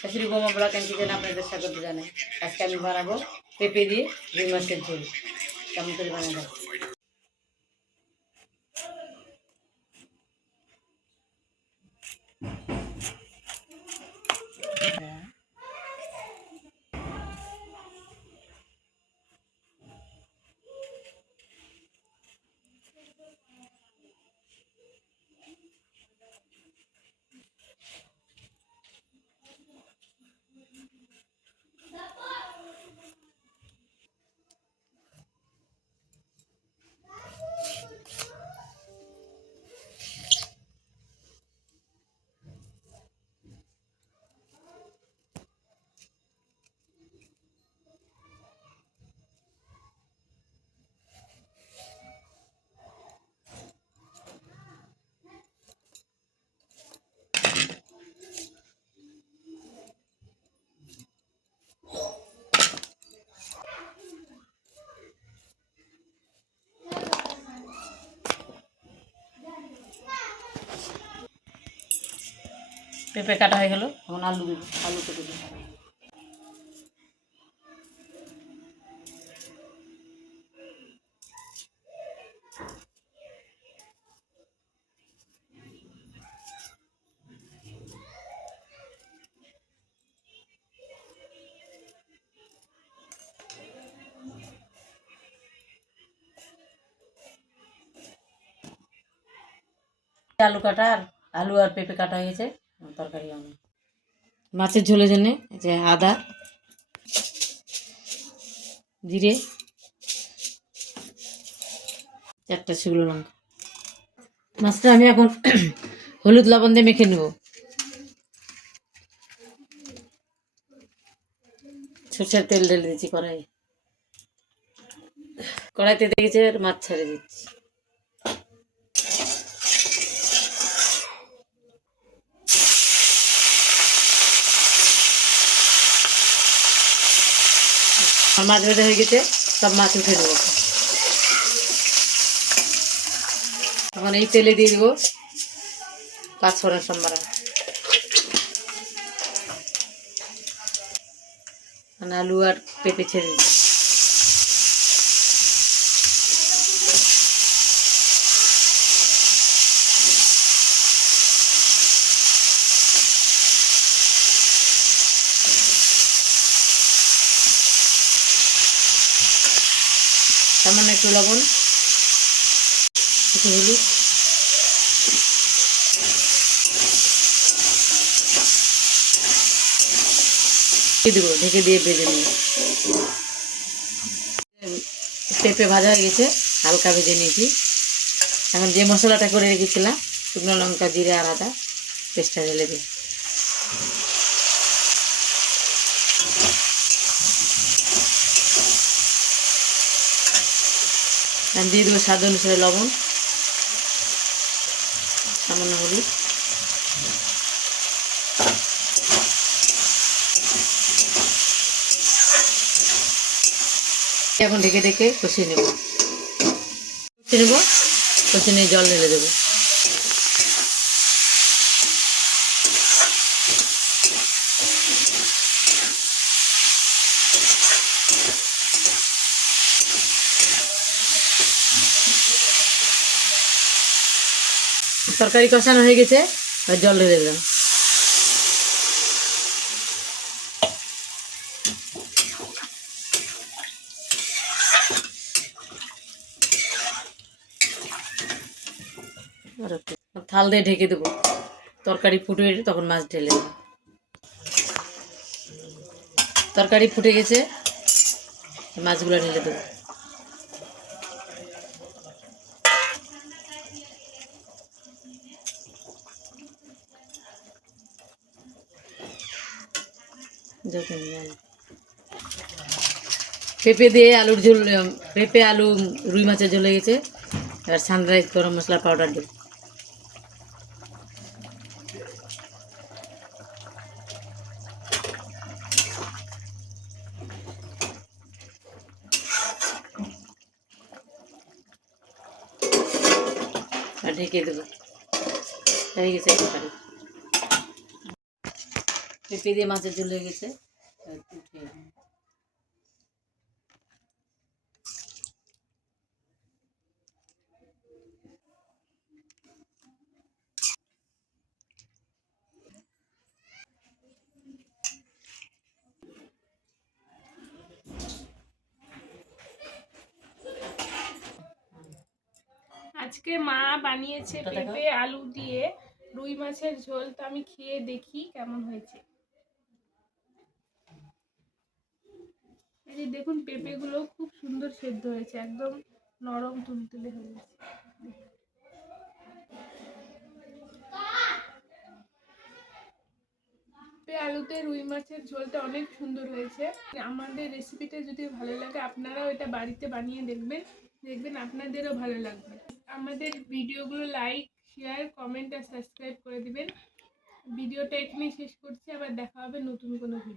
শাশুড়ি বৌমা blog and কিচেনে আপনাদের স্বাগত জানাই। আজকে আমি বানাবো পেঁপে দিয়ে রুই মাছের ঝোল। কেমন করে বানাবো? পেঁপে কাটা হয়ে গেল, এখন আলু দেবো। আলু কেটে দেবো। আলু কাটা আর আলু আর পেঁপে কাটা হয়ে গেছে, তরকারি আমি মাছের ঝোলের জন্যে যে আদা, জিরে, 4টা শুকনো লঙ্কা। মাছটা আমি এখন হলুদ লবণ দিয়ে মেখে নেব। সরষের তেল ঢেলে দিচ্ছি কড়াইতে দেখেছি আর মাছ ছেড়ে দিচ্ছি। মাছ ভাজা হয়ে গেছে, সব মাছ উঠে দেবো। এখন এই তেলে দিয়ে দেবো 5 ফোড়ন সম্বারা, আলু আর পেঁপে ছেড়ে দিচ্ছি। সামান্য একটু লবণ, একটু হলুদ, দেবো, ঢেকে দিয়ে ভেজে নেব। পেঁপে ভাজা হয়ে গেছে, হালকা ভেজে নিয়েছি। এখন যে মশলাটা করে রেখেছিলাম, শুকনো লঙ্কা, জিরে আর আদা পেস্টটা ঢেলে দিই। দিয়ে দেবো স্বাদ অনুসারে লবণ, সামান্য হলুদ, এখন ঢেকে ঢেকে কষিয়ে নেব। কষিয়ে নিয়ে জল ঢেলে দেবো। তরকারি কষানো হয়ে গেছে, জল ঢেলে দিলাম। থাল দিয়ে ঢেকে দেবো, তরকারি ফুটে তখন মাছ ঢেলে দেবো। তরকারি ফুটে গেছে, মাছগুলো ঢেলে দেবো। পেঁপে দিয়ে আলুর ঝোল, পেঁপে আলু রুই মাছের ঝোল হয়ে গেছে। এবার সানরাইজ গরম মশলার পাউডার দেব। আর ঢেকে দেবো, হয়ে গেছে তরকারি। পেঁপে দিয়ে মাছের ঝোল হয়ে গেছে। একটু উঠিয়ে নিই। আজকে মা বানিয়েছে এটা দেখো। পেঁপে আলু দিয়ে রুই মাছের ঝোল, তো আমি খেয়ে দেখি কেমন হয়েছে। এই যে দেখুন, পেঁপেগুলো খুব সুন্দর সেদ্ধ হয়েছে, একদম নরম তুলতুলে হয়ে গেছে। পেঁপে আলুতে রুই মাছের ঝোলটা অনেক সুন্দর হয়েছে। আমাদের রেসিপিটা যদি ভালো লাগে আপনারাও এটা বাড়িতে বানিয়ে দেখবেন, দেখবেন আপনাদেরও ভালো লাগবে। আমাদের ভিডিওগুলো লাইক, শেয়ার, কমেন্ট আর সাবস্ক্রাইব করে দিবেন। ভিডিওটা এখানেই শেষ করছি, আবার দেখা হবে নতুন কোনো ভিডিও।